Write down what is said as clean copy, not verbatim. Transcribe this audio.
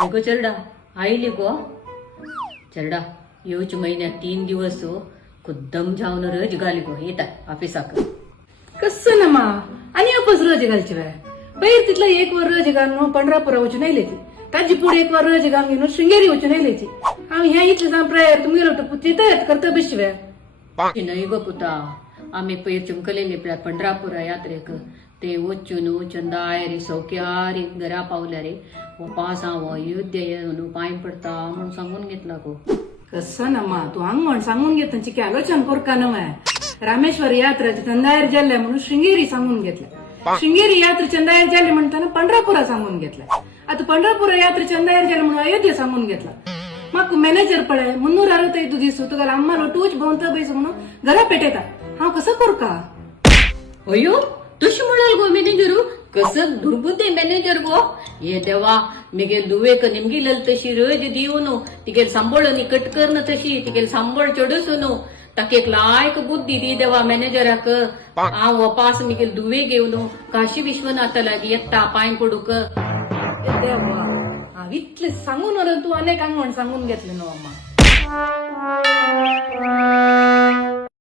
अगो चरडा आईली गो चरडा येऊच महिन्यात 3 दिवस खुद्दम जाऊन रज घाली गो येतात ऑफिसाक कसं ना मा आणि अपस रज घालची बाय बैर तिथला एक वर रज घालून पंढरापुरा वचून आयलेची ताजी पुढे एक वर रज घालून घेऊन शृंगेरी वचून आयलेची आम्ही ह्या इथले जाऊन प्रायर तुम्ही गेलो पुती तयार करता बसव्या नाही गो पुता आम्ही पयर चुमकलेले पंढरापुरा यात्रेक ते वचून चंदाय रे सौक्यारी घरा पावल्या रे व पास हांव अयोध्या पांय पडता म्हणून सांगून घेतला गो कसं ना मा तू अंगण सांगून घेत त्यांची आलोचन कोर का नव्हे रामेश्वर यात्रा चंदायर जाल्ल्या म्हणून शृंगेरी सांगून घेतलं शृंगेरी यात्रा चंदायर जाल्ले म्हणताना पंढरापुरा सांगून घेतला आता पंढरपुरा यात्रा चंदायर जाल्ले म्हणून अयोध्या सांगून घेतला मग मॅनेजर पळे 365 दिवस तुका आम्हाला टूच भोवता बैस म्हणून घरा पेटेता हांव कसं करू का अयो तशी म्हणाल गो मॅनेजरू कसं दुर्बुद्धी मॅनेजर गो ये देवा मिगेल दुवेक निमगिलल तशी रज दिवन तिगेल सांभाळून कट करण तशी तिगेल सांभाळ चढसून ताकेक लायक बुद्धी दी देवा मॅनेजराक हांव पास मिगेल दुवे घेवन काशी विश्वनाथ लागी येता पांय पडूक देवा हांव इतले सांगून वरून तू अनेक अंगण सांगून घेतले न्हू अम्मा